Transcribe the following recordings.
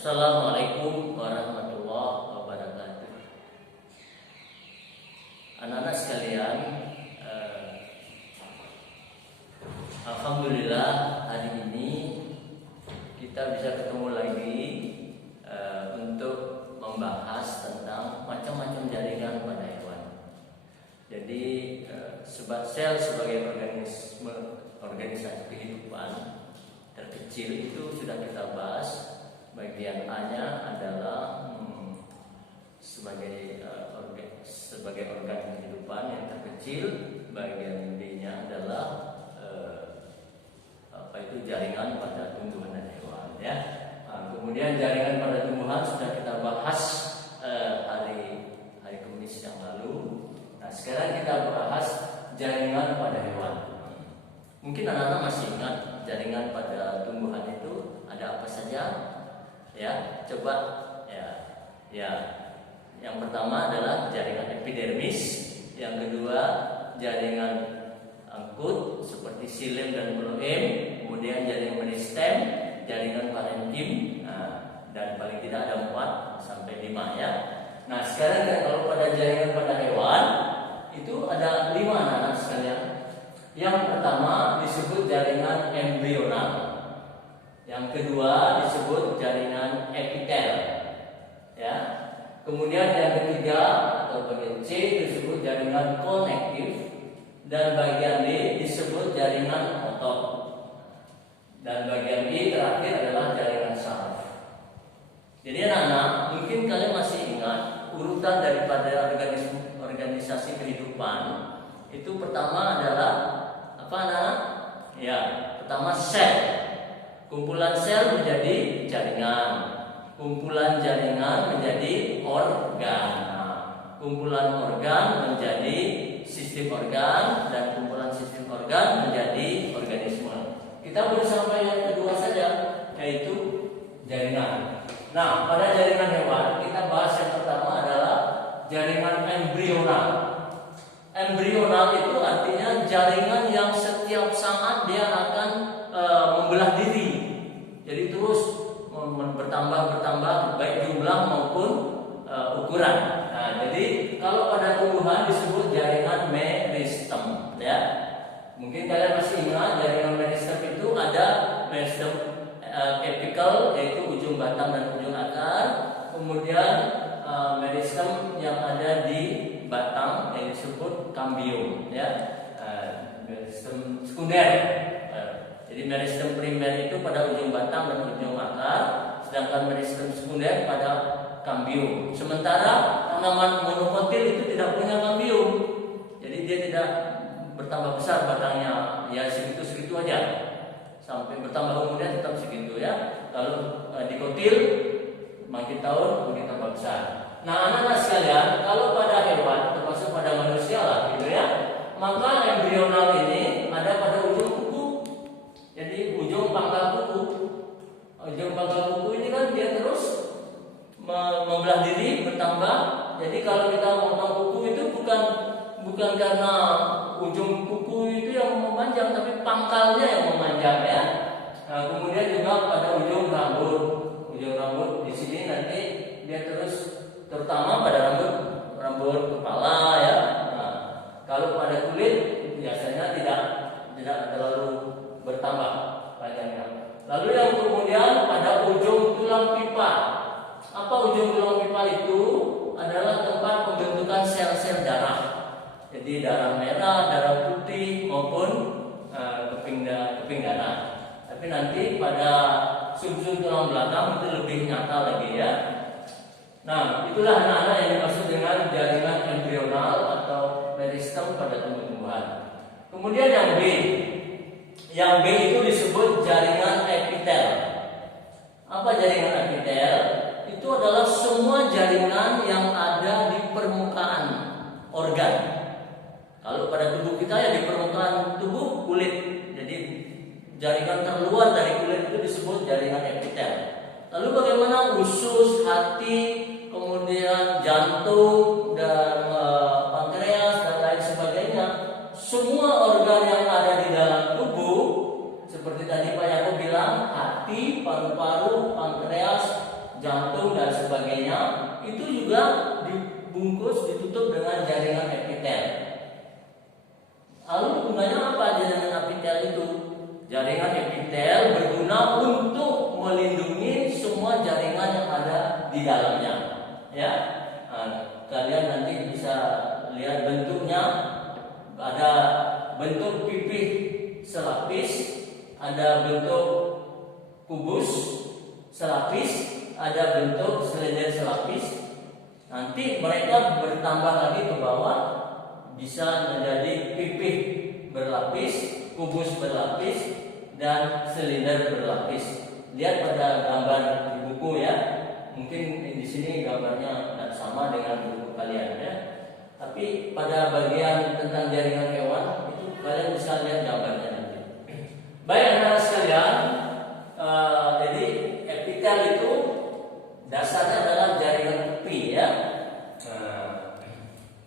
Assalamualaikum warahmatullahi wabarakatuh. Anak-anak sekalian, alhamdulillah hari ini kita bisa ketemu lagi untuk membahas tentang macam-macam jaringan pada hewan. Jadi sel sebagai organisasi kehidupan terkecil itu sudah kita bahas. Bagian A-nya adalah sebagai organ kehidupan yang terkecil. Bagian B-nya adalah jaringan pada tumbuhan dan hewan, ya. Kemudian jaringan pada tumbuhan sudah kita bahas hari Kamis yang lalu. Nah, sekarang kita bahas jaringan pada hewan. Mungkin anak-anak masih ingat jaringan pada tumbuhan itu ada apa saja? Ya, coba ya. Yang pertama adalah jaringan epidermis, yang kedua jaringan angkut seperti xilem dan phloem, kemudian jaringan meristem, jaringan parenkim, dan paling tidak ada 4 sampai 5, ya. Nah, sekarang kalau pada jaringan pada hewan itu ada 5 anak-anak sekalian. Yang pertama disebut jaringan embrional. Yang kedua disebut jaringan epitel, ya. Kemudian yang ketiga atau bagian C disebut jaringan konektif, dan bagian D disebut jaringan otot, dan bagian E terakhir adalah jaringan saraf. Jadi anak-anak, mungkin kalian masih ingat urutan daripada organisasi kehidupan. Itu pertama adalah apa, anak? Ya, pertama sel. Kumpulan sel menjadi jaringan, kumpulan jaringan menjadi organ, kumpulan organ menjadi sistem organ, dan kumpulan sistem organ menjadi organisme. Kita baru sampai yang kedua saja, yaitu jaringan. Nah, pada jaringan hewan kita bahas yang pertama adalah jaringan embrional. Embrional itu artinya jaringan yang setiap saat dia akan membelah diri. Jadi terus bertambah baik jumlah maupun ukuran. Nah, jadi kalau pada tumbuhan disebut jaringan meristem, ya. Mungkin kalian masih ingat jaringan meristem itu ada meristem apical, yaitu ujung batang dan ujung akar. Kemudian meristem yang ada di batang yang disebut kambium, ya. Meristem sekunder. Jadi meristem primer itu pada ujung batang dan ujung akar, sedangkan meristem sekunder pada kambium. Sementara tanaman monokotil itu tidak punya kambium, jadi dia tidak bertambah besar batangnya, ya segitu aja. Sampai bertambah umurnya tetap segitu, ya. Kalau dikotil makin tahun makin tambah besar. Nah, anak-anak sekalian, kalau pada hewan termasuk pada manusia lah, gitu ya, maka embrional ini ada pada ujung kuku. Jadi ujung pangkal kuku. Ujung pangkal kuku ini kan dia terus membelah diri, bertambah. Jadi kalau kita memotong kuku itu bukan karena ujung kuku itu yang memanjang, tapi pangkalnya yang memanjang, ya. Nah, kemudian juga pada ujung rambut. Ujung rambut di sini nanti dia terus, terutama pada rambut kepala, ya. Nah, kalau pada kulit biasanya tidak terlalu bertambah panjangnya. Lalu yang kemudian pada ujung tulang pipa. Apa ujung tulang pipa itu? Adalah tempat pembentukan sel-sel darah. Jadi darah merah, darah putih maupun keping darah. Tapi nanti pada sum-sum tulang belakang itu lebih nyata lagi, ya. Nah, itulah anak-anak yang dimaksud dengan jaringan embrional atau meristem pada tumbuh-tumbuhan. Kemudian yang B. Yang B itu disebut jaringan epitel. Apa jaringan epitel? Itu adalah semua jaringan yang ada di permukaan organ. Kalau pada tubuh kita ya di permukaan tubuh kulit. Jadi jaringan terluar dari kulit itu disebut jaringan epitel. Lalu bagaimana usus, hati, kemudian jantung dan pankreas dan lain sebagainya? Semua organ yang ada di dalam tubuh, seperti tadi Pak Yako bilang, hati, paru-paru, pankreas, jantung dan sebagainya, itu juga dibungkus, ditutup dengan jaringan epitel. Lalu gunanya apa jaringan epitel itu? Jaringan epitel berguna untuk melindungi semua jaringan yang ada di dalamnya. Ya, kalian nanti bisa lihat bentuknya. Ada bentuk pipih selapis, ada bentuk kubus selapis, ada bentuk silinder selapis. Nanti mereka bertambah lagi ke bawah, bisa menjadi pipih berlapis, kubus berlapis, dan silinder berlapis. Lihat pada gambar di buku ya. Mungkin di sini gambarnya tidak sama dengan buku kalian ya. Tapi pada bagian tentang jaringan hewan itu kalian bisa lihat gambarnya nanti. Baik anak-anak sekalian, jadi epitel itu dasarnya adalah jaringan pipi ya.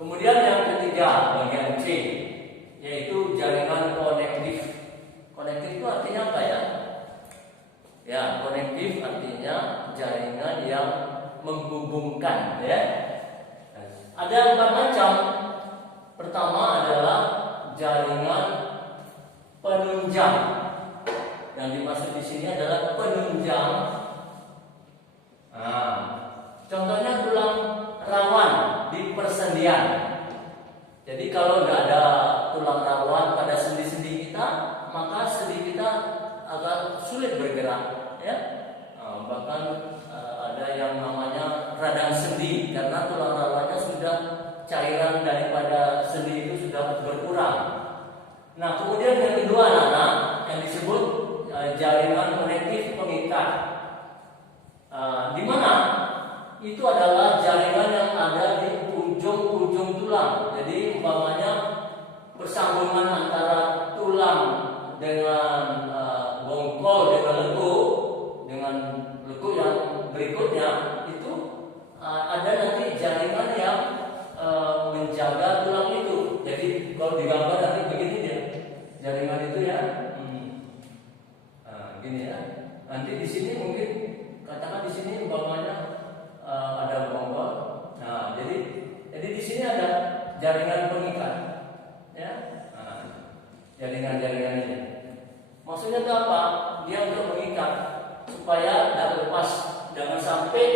Kemudian yang ketiga bagian C, yaitu jaringan konektif. Konektif itu artinya apa ya? Ya, konektif artinya jaringan yang menghubungkan ya. Ada 4 macam. Pertama adalah jaringan penunjang. Yang dimaksud di sini adalah penunjang. Contohnya tulang rawan di persendian. Jadi kalau nggak ada tulang rawan pada sendi-sendi kita, maka sendi kita agak sulit bergerak. Ya, bahkan ada yang namanya radang sendi karena tulang rawannya sudah cairan daripada sendi itu sudah berkurang. Nah, kemudian yang kedua anak-anak yang disebut jaringan konektif pengikat. Di mana itu adalah jaringan yang ada di ujung-ujung tulang. Jadi umpamanya persambungan antara tulang dengan bongkol dengan lekuk yang berikutnya itu ada nanti jaringan yang menjaga tulang itu. Jadi kalau digambar nanti begini dia jaringan itu ya, gini ya. Nanti di sini mungkin katakan di sini umpamanya ada bongkol. Nah, jadi di sini ada jaringan pengikat, ya. Jaringan-jaringan ini. Maksudnya itu apa? Dia untuk mengikat supaya tidak lepas, jangan sampai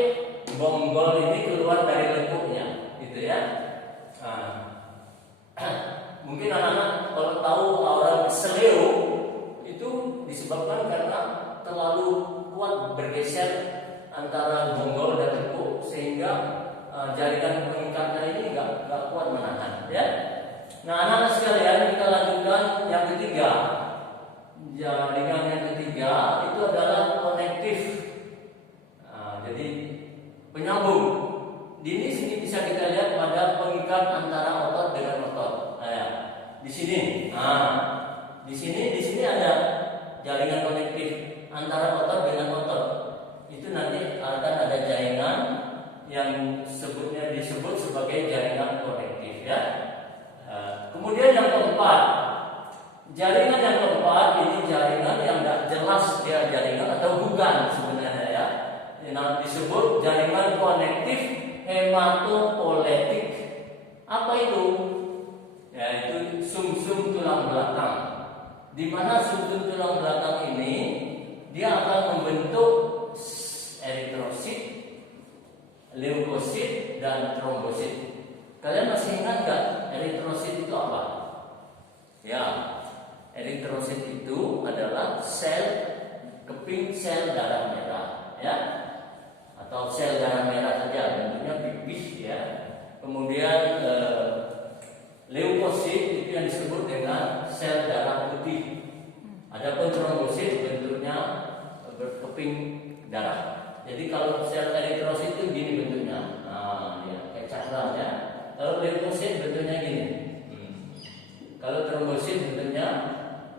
bonggol ini keluar dari lekuknya, gitu ya. Mungkin anak-anak kalau tahu orang seleo itu disebabkan karena terlalu kuat bergeser antara bonggol dan lekuk sehingga jaringan pengikatnya ini nggak kuat menahan, ya. Nah, anak-anak sekalian, kita lanjutkan yang ketiga. Jaringan yang ketiga itu adalah konektif. Jadi penyambung. Di sini bisa kita lihat pada pengikat antara otot dengan otot. Di sini. Di sini ada jaringan konektif antara otot dengan otot. Itu nanti akan ada jaringan yang disebut sebagai jaringan konektif ya. Kemudian yang keempat, jaringan yang keempat ini jaringan yang tidak jelas dia jaringan atau bukan sebenarnya ya. Nah, disebut jaringan konektif hematopoietik. Apa itu? Yaitu sumsum tulang belakang. Di mana sumsum tulang belakang ini dia akan membentuk eritrosit, leukosit, dan trombosit. Kalian masih ingat nggak eritrosit itu apa? Ya, eritrosit itu adalah keping sel darah merah, ya, atau sel darah merah saja, bentuknya pipih, ya. Kemudian leukosit itu yang disebut dengan sel darah putih. Adapun trombosit bentuknya berkeping darah. Jadi kalau sel eritrosit itu gini bentuknya, ya, kayak cakram ya. Kalau leukosit bentuknya gini. Kalau trombosit bentuknya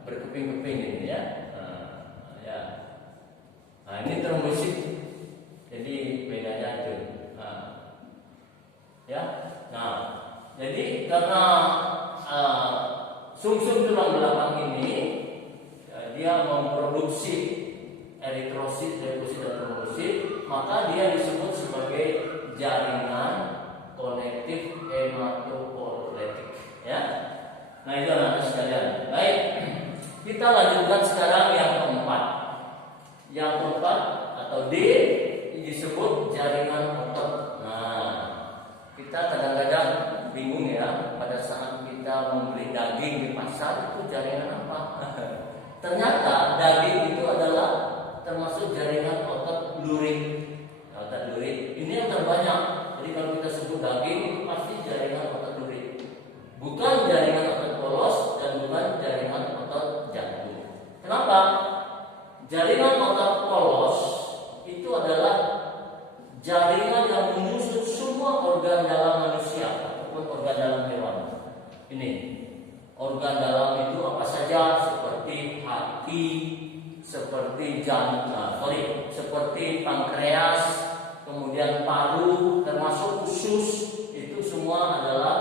berkeping-keping ini ya. Nah, ini trombosit. Jadi bedanya itu. Ya. Nah, jadi karena sumsum tulang belakang ini dia memproduksi eritrosit, leukosit, dan trombosit, maka dia disebut sebagai jaringan konektif hematopoietik. Ya. Nah itu anak-anak sekalian. Baik, kita lanjutkan sekarang yang keempat. Yang keempat atau D disebut jaringan otot. Nah, kita kadang-kadang bingung ya pada saat kita membeli daging di pasar itu jaringan apa? Ternyata daging itu adalah termasuk jaringan otot lurik. Otot lurik ini yang terbanyak. Jadi kalau kita sebut daging itu pasti jaringan otot lurik. Bukan jaringan otot polos dan bukan jaringan otot jantung. Kenapa? Jaringan otot polos itu adalah jaringan yang menyusun semua organ dalam manusia ataupun organ dalam hewan. Ini organ dalam itu apa saja, seperti hati, seperti seperti pankreas, kemudian paru, termasuk usus, itu semua adalah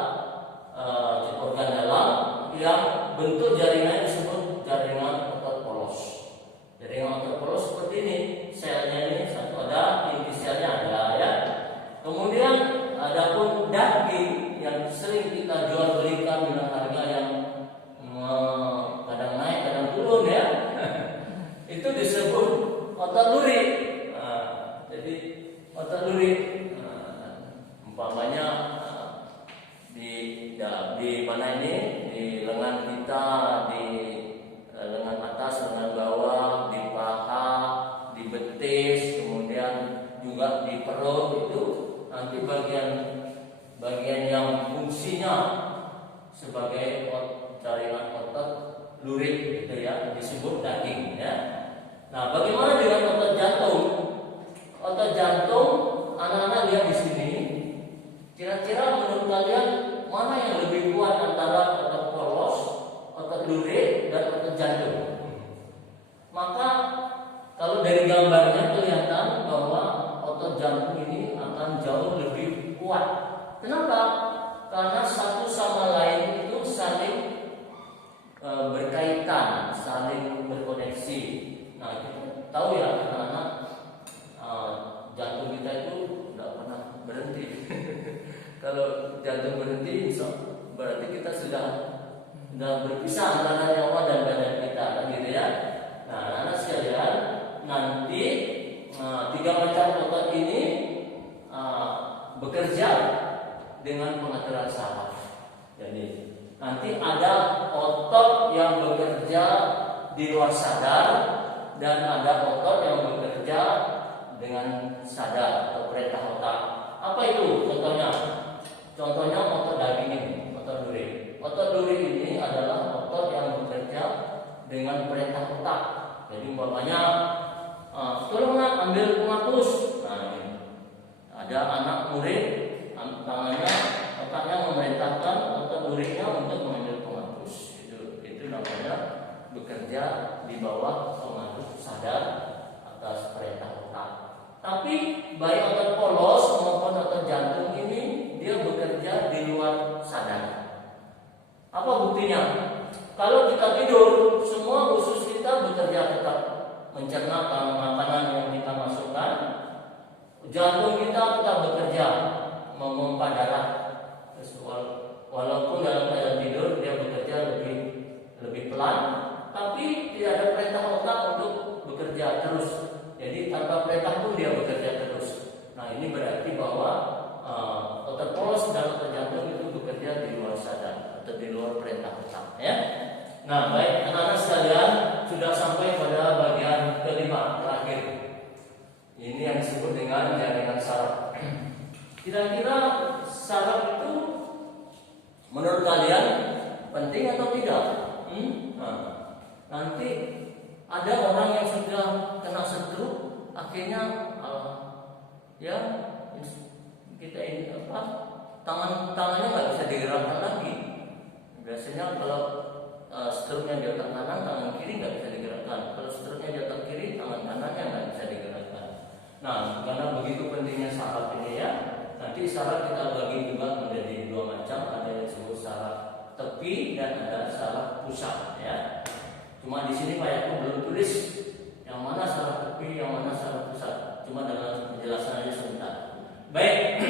organ dalam yang bentuk jaringan disebut jaringan otot polos. Jaringan otot polos seperti ini, selnya ini satu ada, inisialnya ada ya. Kemudian adapun daging yang sering kita jual belikan dengan harga yang kadang naik kadang turun ya, itu disebut otot lurik. Jadi otot lurik, umpamanya di mana ini, di lengan kita, di lengan atas, lengan bawah, di paha, di betis, kemudian juga di perut, itu nanti bagian yang fungsinya sebagai jaringan otot lurik gitu ya, disebut daging ya. Nah, bagaimana dengan otot jantung? Otot jantung, anak-anak lihat di sini. Kira-kira menurut kalian mana yang lebih kuat antara otot polos, otot lurik, dan otot jantung? Maka kalau dari gambarnya kelihatan bahwa otot jantung ini akan jauh lebih kuat. Kenapa? Karena satu sama lain itu saling berkaitan, saling berkoneksi. Nah, kita tahu ya anak-anak, jantung kita itu tidak pernah berhenti. Kalau jantung berhenti, berarti kita sudah berpisah antara nyawa dan badan kita, gitu ya. Nah, anak-anak sekalian, nanti 3 macam otot ini bekerja dengan pengaturan saraf. Jadi nanti ada otot yang bekerja di luar sadar dan ada otot yang bekerja dengan sadar atau perintah otak. Apa itu contohnya? Contohnya otot daging ini, otot duri. Otot duri ini adalah otot yang bekerja dengan perintah otak. Jadi umpamanya, tolong nak ambil penghapus. Nah, ini. Ada anak murid, tangannya, otaknya memerintahkan otot durinya untuk mengambil penghapus. Itu namanya bekerja di bawah pengatur sadar atas perintah otak. Tapi baik otot polos maupun otot jantung ini dia bekerja di luar sadar. Apa buktinya? Kalau kita tidur, semua usus kita bekerja tetap mencerna makanan yang kita masukkan. Jantung kita tetap bekerja memompa darah. Walaupun dalam keadaan tidur dia bekerja lebih pelan, tapi tidak ada perintah otak untuk bekerja terus. Jadi tanpa perintah pun dia bekerja terus. Nah, ini berarti bahwa otot polos dan otot jantung itu bekerja di luar sadar atau di luar perintah otak ya. Nah, baik anak-anak sekalian, sudah sampai pada bagian kelima terakhir. Ini yang disebut dengan jaringan saraf. Kira-kira saraf itu menurut kalian penting atau tidak? Nah, nanti ada orang yang sudah kena stroke, akhirnya ya kita ini tangannya nggak bisa digerakkan lagi. Biasanya kalau stroke-nya di otak kanan, tangan kiri nggak bisa digerakkan. Kalau stroke-nya di otak kiri, tangan kanannya nggak bisa digerakkan. Nah, karena begitu pentingnya saraf ini ya, nanti saraf kita bagi juga menjadi 2 macam. Ada yang disebut saraf tepi dan ada saraf pusat ya. Cuma di sini Pak Yaku belum tulis yang mana saraf tepi, yang mana saraf pusat. cuma dalam penjelasannya sebentar. Baik,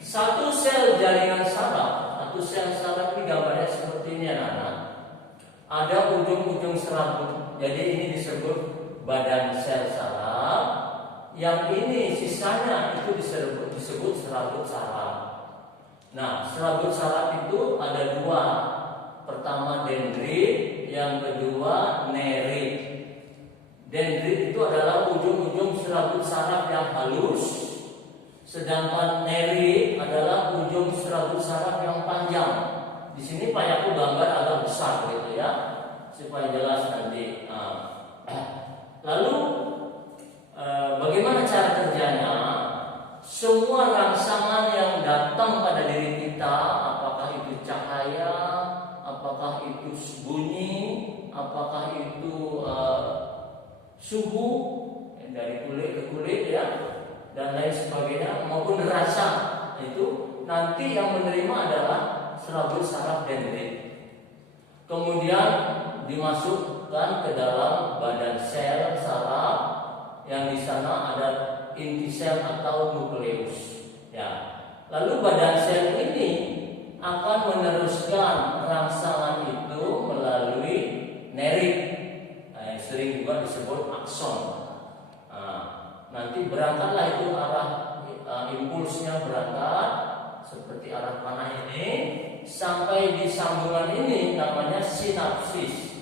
satu sel jaringan saraf, satu sel saraf ini gambarnya seperti ini anak-anak. Ada ujung-ujung serabut, jadi ini disebut badan sel saraf. Yang ini sisanya itu disebut serabut saraf. Nah, serabut saraf itu ada dua. Pertama dendrit, yang kedua nerit. Dendrit itu adalah ujung-ujung serabut saraf yang halus, sedangkan nerit adalah ujung serabut saraf yang panjang. Di sini Pak Yaku gambar agak besar gitu ya, supaya jelas nanti. Lalu bagaimana cara kerjanya? Semua rangsangan yang datang pada diri kita, apakah itu cahaya, apakah itu bunyi, apakah itu suhu dari kulit ke kulit ya, dan lain sebagainya, maupun rasa, itu nanti yang menerima adalah serabut saraf dendrit. Kemudian dimasukkan ke dalam badan sel saraf yang di sana ada inti sel atau nukleus. Ya. Lalu badan sel ini akan meneruskan rangsangan itu melalui nerit, yang sering juga disebut akson. Nanti berangkatlah itu arah impulsnya berangkat seperti arah panah ini sampai di sambungan ini namanya sinapsis.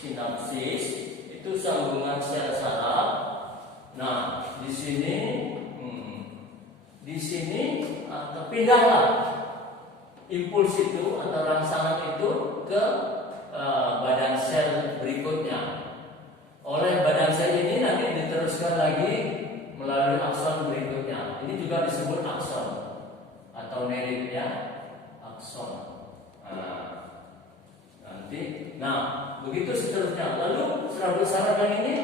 Sinapsis itu sambungan sel saraf. Nah, di sini pindahlah impuls itu atau rangsangan itu ke badan sel berikutnya. Oleh badan sel ini nanti diteruskan lagi melalui akson berikutnya. Ini juga disebut akson atau neritnya akson. Begitu seterusnya. Lalu serabut saraf yang ini,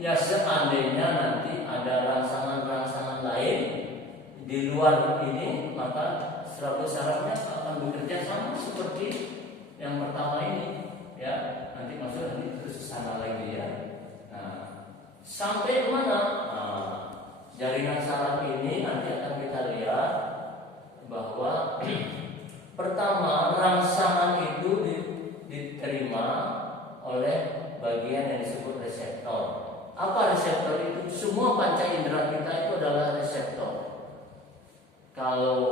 ya seandainya nanti ada rangsangan-rangsangan lain di luar ini, maka serabut sarafnya akan bekerja sama seperti yang pertama ini, ya. Nanti masuk nanti terus sana lagi ya. Sampai mana? Jaringan saraf ini nanti akan kita lihat bahwa pertama rangsangan itu diterima oleh bagian yang disebut reseptor. Apa reseptor itu? Semua panca indera kita itu adalah reseptor. Kalau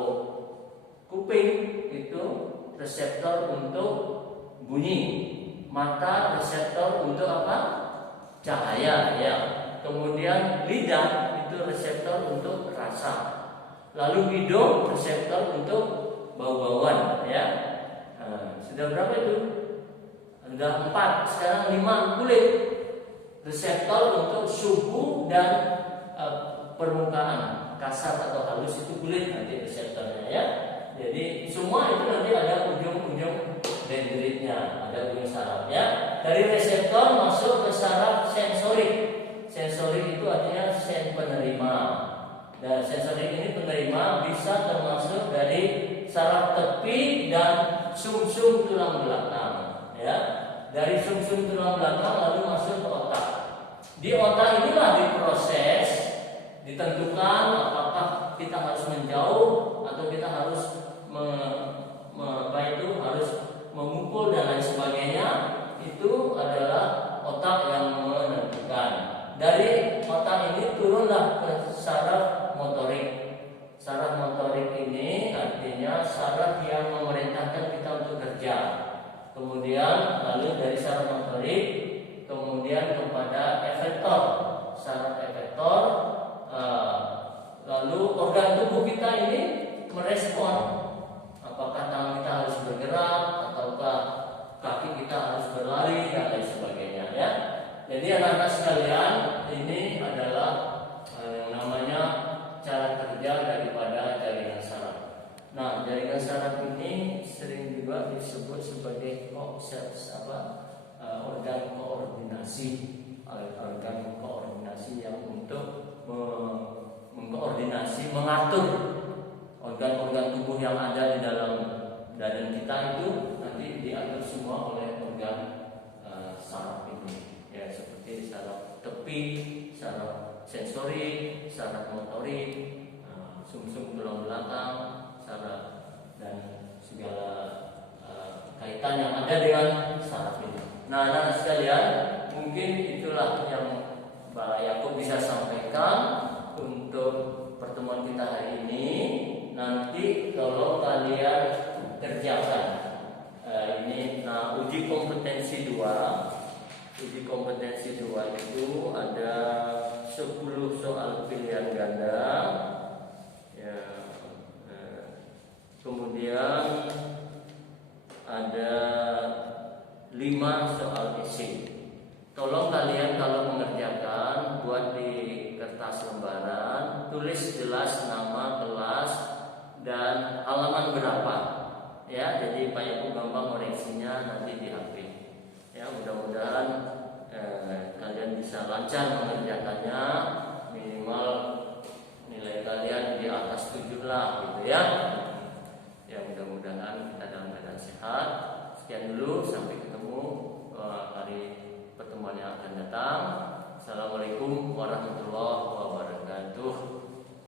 kuping itu reseptor untuk bunyi, mata reseptor untuk apa? Cahaya, ya. Kemudian lidah itu reseptor untuk rasa. Lalu hidung reseptor untuk bau-bauan, ya. Sudah berapa itu? Sudah 4, sekarang 5. Kulit reseptor untuk suhu dan permukaan kasar atau halus itu kulit nanti reseptornya ya. Jadi semua itu nanti ada ujung-ujung dendritnya, ada ujung sarafnya. Dari reseptor masuk ke saraf sensorik. Sensorik itu artinya sen penerima. Dan sensorik ini penerima bisa termasuk dari saraf tepi dan sumsum tulang belakang. Ya, dari sumsum tulang belakang lalu masuk ke otak. Di otak inilah diproses, ditentukan apakah kita harus menjauh atau kita harus harus memukul dan lain sebagainya. Itu adalah otak yang menentukan. Dari otak ini turunlah ke saraf motorik. Saraf motorik ini artinya saraf yang memerintahkan kita untuk kerja. Kemudian lalu dari saraf motorik kemudian kepada efektor, saraf efektor, lalu organ tubuh kita ini merespon apakah tangan kita harus bergerak ataukah kaki kita harus berlari dan lain sebagainya ya. Jadi anak-anak sekalian, ini adalah yang namanya cara kerja daripada jaringan saraf. Nah, jaringan saraf ini sering juga disebut sebagai organ koordinasi, organ koordinasi yang untuk mengkoordinasi, mengatur organ-organ tubuh yang ada di dalam badan kita itu nanti diatur semua oleh organ saraf ini, ya seperti saraf tepi, saraf sensorik, saraf motorik, sumsum tulang belakang, saraf dan segala kaitan yang ada dengan saraf ini. Nah, anak sekalian, mungkin itulah yang Pak Yakub bisa sampaikan untuk pertemuan kita hari ini. Nanti kalau kalian kerjakan ini, uji kompetensi 2. Uji kompetensi 2 itu ada 10 soal pilihan ganda. Ya, kemudian ada 5 soal esai. Tolong kalian kalau mengerjakan buat di kertas lembaran, tulis jelas nama kelas dan halaman berapa. Ya, jadi Pak Yakub gampang koreksinya nanti di HP. Ya, mudah-mudahan kalian bisa lancar mengerjakannya, minimal nilai kalian di atas 7 lah gitu ya. Ya, mudah-mudahan kita dalam keadaan sehat. Sekian dulu, sampai ketemu hari pertemuan yang akan datang. Assalamualaikum warahmatullahi